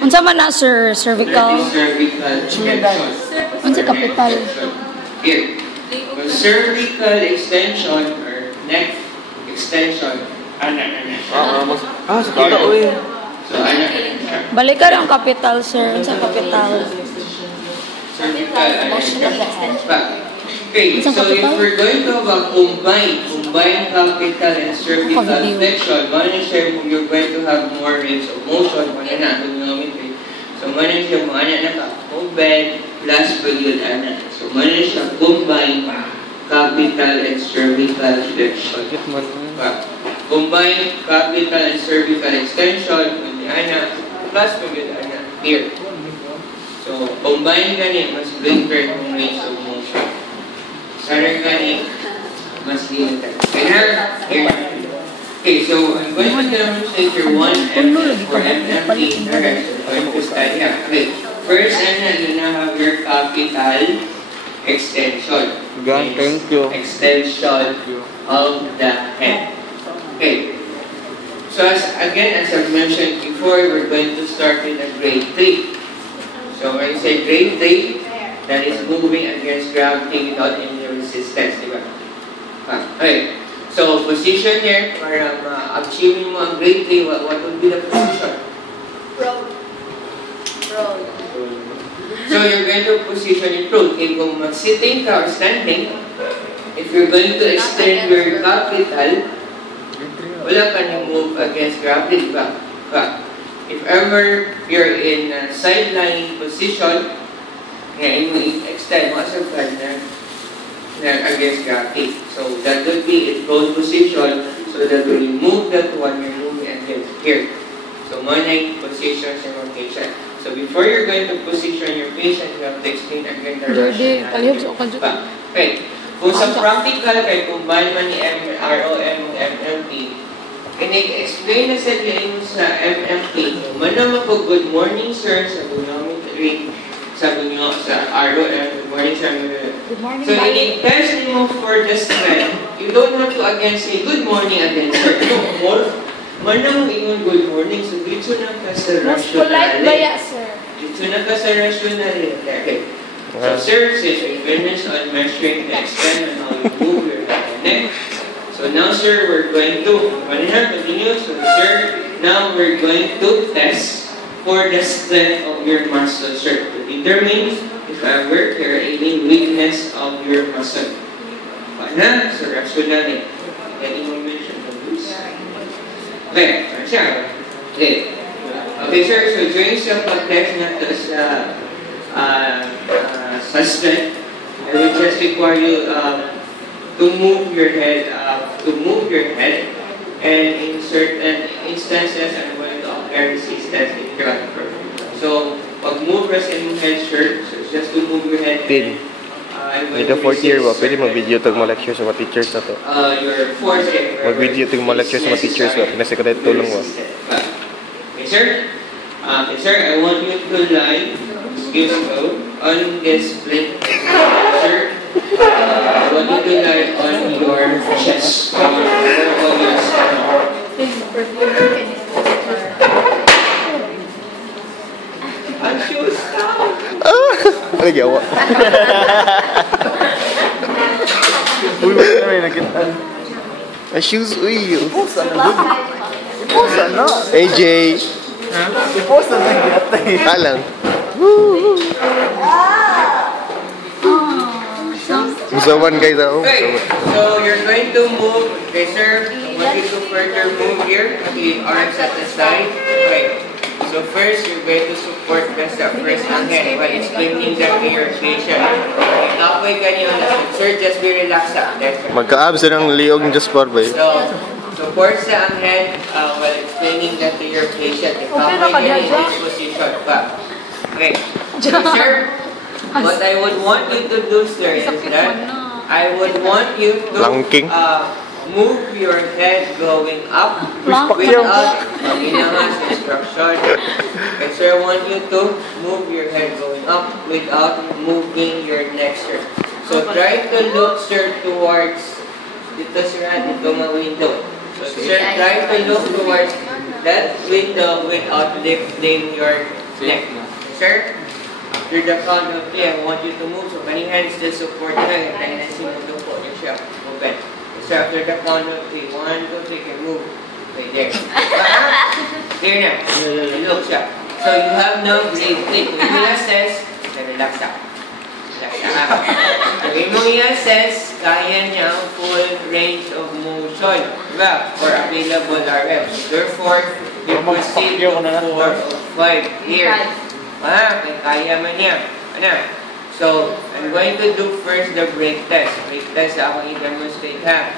Unsa man na, sir? Cervical? Unsa capital? Here. Cervical extension or neck extension. Sa kada, uy. So, Balikan ang capital, sir. Unsa capital? cervical Okay, so if we're going to have a combined capital and cervical flexion, you're going to have more range of motion. So, siya mo movement plus pagod So, siya combined capital and cervical flexion. Combined capital and cervical extension, plus pagod here. So, combine gani, mas greater yung range of motion. Sarang gani, mas limited. Okay, so I'm going to demonstrate your 1 for MMT direction. Okay, first, you now have your capital extension. Thank you. Extension of the head. Okay. So, as I've mentioned before, we're going to start with a grade 3. So when you say grade 3, that is moving against gravity without any resistance, diba? Okay. So position here, para achieving mo ang grade 3, what would be the position? Roll. So you're going to position it roll. If kung sitting ka or standing, if you're going to extend your capital, wala ka nang move against gravity, diba? If ever you're in a sideline position, you extend mo sa na against gravity. So that would be in prone position, so that when you move that one, you're moving against here. So manay position sa mga patient. So before you're going to position your patient, you have to explain again the rationale. Okay. Kung sa practical, kay combine man ni ROM, MMT, explain na sa inyo sa MMT. Manama po, good morning sir, sabi nyo sa ROM, good morning sir. Good morning, so in-test mo for the strength, you don't have to again say good morning again sir. No, manang ingon good morning, so dito na ka sa rationale. Most polite ba ya, sir? Dito na ka sa rationale. Okay. So sir, since we finished on measuring the extent and how you move your head and neck, so now, sir, we're going to continue. So, sir, now we're going to test for the strength of your muscle, sir, to determine if ever there any weakness of your muscle. Paano? So, rationally. Can you mention the loose? Okay, siya. Okay. Okay, sir. So, during some context na to sa strength, I will just require you to move your head and in certain instances I'm going to apply resistance in front. So pag move rest in head shirt, so just to move your head in, Ito 4th year ba? Pwede mag-video itong mga lecture sa mga teachers na to. Your 4th year. Mag-video itong mga lecture sa mga teachers ba? Pinasikalit tulong ba? Okay sir? Okay sir, I want you to lie, on this plate. Sir, I want you to lie on your chest. On your stomach. Ang shoes Ano gawa? Uy, wala na nakita. Ang shoes, uy. Iposa na. Iposa na. AJ. Iposa na ginatay. Alang. Musawan guys ako. Okay, so you're going to move. Okay sir, I want you to further move here. The arms at the side. Okay. So first, you're going to support the first ang head by explaining that to your patient. Ikapoy ka niyo na. Sir, just be relaxed up there. Magka-abs na ng liog ng Jaspar ba eh? So, support sa ang head while explaining that to your patient. Ikapoy ka niyo in this position pa. Okay. So sir, what I would want you to do, sir, is that I would want you to move your head going up without instruction. Okay, sir, I want you to move your head going up without moving your neck, sir. So try to look, sir, towards dito, sir, dito mga window. So sir, try to look towards that window without lifting your neck. Sir, after the count of 3, I want you to move. So, kaning hands still support na. Kaning hands yung po niya siya. Open. So, after the count of 3, 1, 2, 3, can move. Okay, there. There na. Look siya. So, you have no grade 3. Kung i-assess, relax ka. Relax ka. Kung mong i-assess, kaya niya ang full range of motion. Diba? For available RFs. Therefore, you proceed to 4 or 5 here. Kaya man niya. Ano? So, I'm going to do first the brake test. Brake test ako i-demonstrate ha.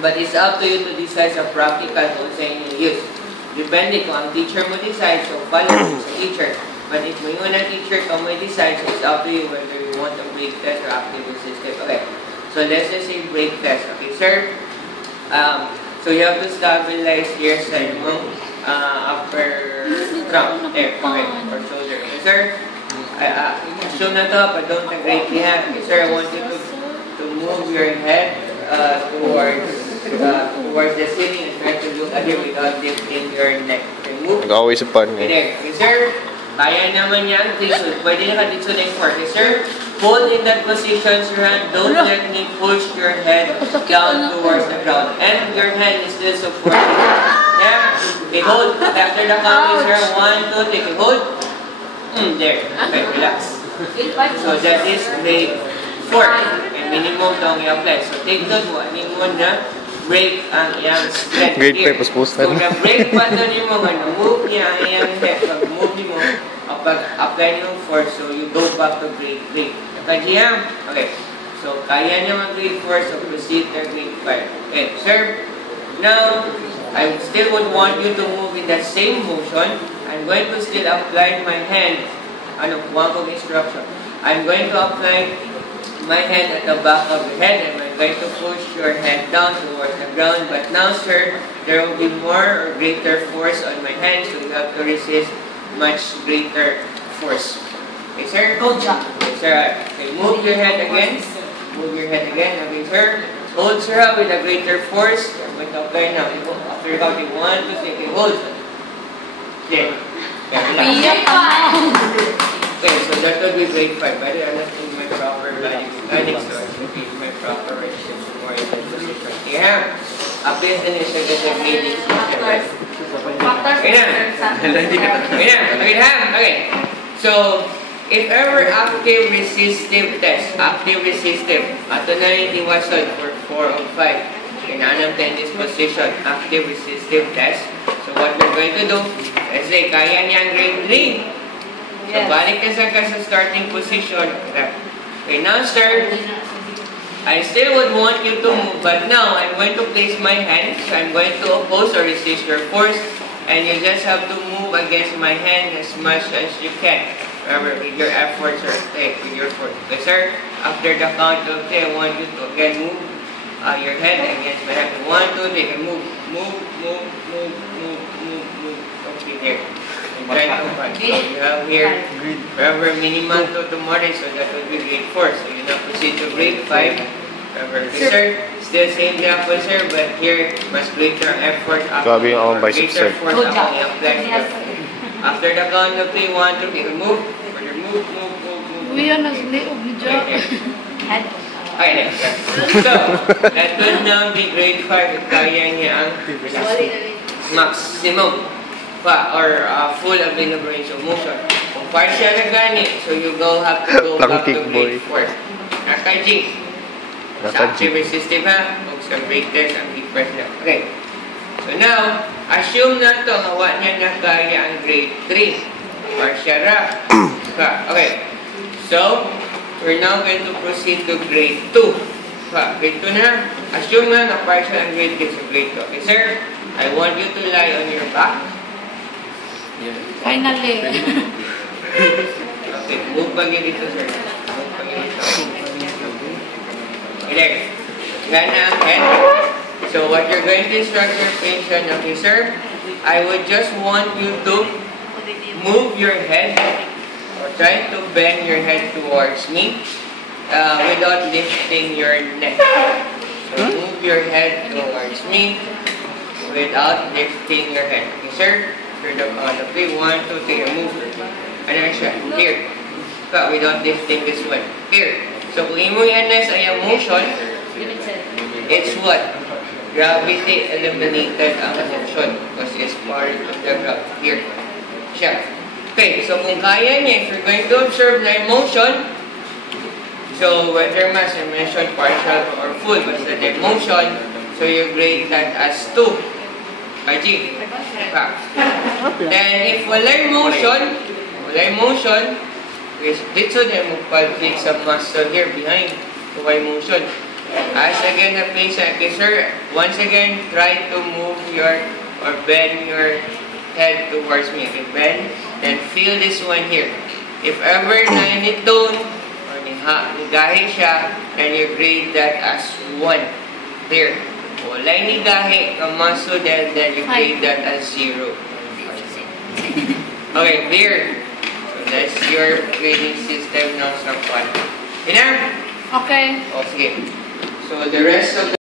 But it's up to you to decide sa practical kung sa inyo use. Depende kung ang teacher mo decide, so follow sa teacher. But if mo yung teacher kung mo decide, so it's up to you whether you want a brake test or active assistive. Okay. So, let's just say brake test. Okay, sir? So, you have to stabilize here sa imong upper trunk. There, okay, or shoulder. Okay, sir? Assume na to, but don't greatly ha. Okay, sir, I want you to move your head towards the ceiling and try to look at it without lifting your neck. Okay, move. Nag-always upan Okay, there. Okay, sir? Kaya naman yan. Pwede na ka dito na yung Okay, sir? Hold in that position, your hand. Don't let me push your head down towards the ground. And your hand is still supporting. Yeah? Okay, hold. After the count, sir. 1, 2, 3. Okay, hold. There. Okay, relax. So that is grade 4. And minimum daw i-apply. So take note mo. Ano mo na break ang iyang strength Grade here. 5 postal. So na-break pa doon yung mga move niya ang iyang head. Pag move mo, pag-apply yung force, so you go back to grade 3. Nakajiyam? Okay. So kaya niya mag-grade 4, so proceed to grade 5. Okay, sir. Now, I still would want you to move in that same motion. I'm going to still apply my hand. Ano, kuha kong instruction. I'm going to apply my hand at the back of the head and I'm going to push your head down towards the ground. But now, sir, there will be more or greater force on my hand, so you have to resist much greater force. Okay, sir? Go, Jack. Okay, sir. Okay, move your head again. Move your head again. Okay, sir. Hold, sir, with a greater force. I'm going to apply now. After counting 1, 2, 3, okay, hold. Okay. Okay, so that would be grade 5. But I'm not in my proper mechanics, so I should be my proper position more in the position. Yeah. Apply din siya sa grading system. Okay na. Okay na. Okay. So, if ever active resistive test, ato na yung iwasan for 4 or 5. Kailangan natin this position, active resistive test. So, what we're going to do, let's say, kaya niya ang grade 3. So, balik ka sa starting position. Okay, now, sir, I still would want you to move, but now, I'm going to place my hand. So, I'm going to oppose or resist your force. And you just have to move against my hand as much as you can. Remember, with your efforts or with your force. Okay, sir? After the count of 3, I want you to again move your head against my hand. 1, 2, 3, and move. Okay, there. Try to find. So you have here, remember, minimum to tomorrow, so that would be grade 4. So you now proceed to grade 5. Remember, okay, sir? Still same example, sir, but here, mas greater effort. Grabe yung akong bicep, sir. After the count of 3, 1, 2, 3, move. Further move. Uy, yan, nasliog ni Jack. Okay, next. So, that would now be grade 5. Kaya niya ang maximum or full available range of motion. Kung partial na gani, so you have to go back to grade 4. Naka-G. Sa active resistive ha, kung sa brake test ang difference na. Okay. So now, assume na ito, hawa niya na kaya ang grade 3. Partial ra. Okay. So, we're now going to proceed to grade 2. Grade 2 na. Assume na partial ang grade 3 sa grade 2. Okay, sir? I want you to lie on your back. Finally. Okay, move pa dito, sir. Move pa dito. Okay, there. Gana ang head. So, what you're going to instruct your patient, okay, sir? I would just want you to move your head or try to bend your head towards me without lifting your neck. So, move your head towards me. without lifting your head. Okay, sir? Third of 3, 1, 2, 3, move. Ano na siya? Here. But without lifting this one. Here. So kung imo yan na sa iyang motion, it's what? Gravity eliminated ang motion because it's part of the gravity. Here. Siya. Okay, so kung kaya niya, if you're going to observe na motion, so whether mass I mentioned partial or full, but the motion, so you grade that as 2. IG. Then if walay motion, dito na mo pag-click sa muscle here behind to my motion. As again the place, okay sir, once again try to move your or bend your head towards me. Okay, bend, then feel this one here. If ever na initone or nigahi siya, then you grade that as 1. There. Walay nigahi ng muscle, then you grade that as 0. Okay, clear. So that's your grading system now sa 1. Ina? Okay. Okay. So the rest of the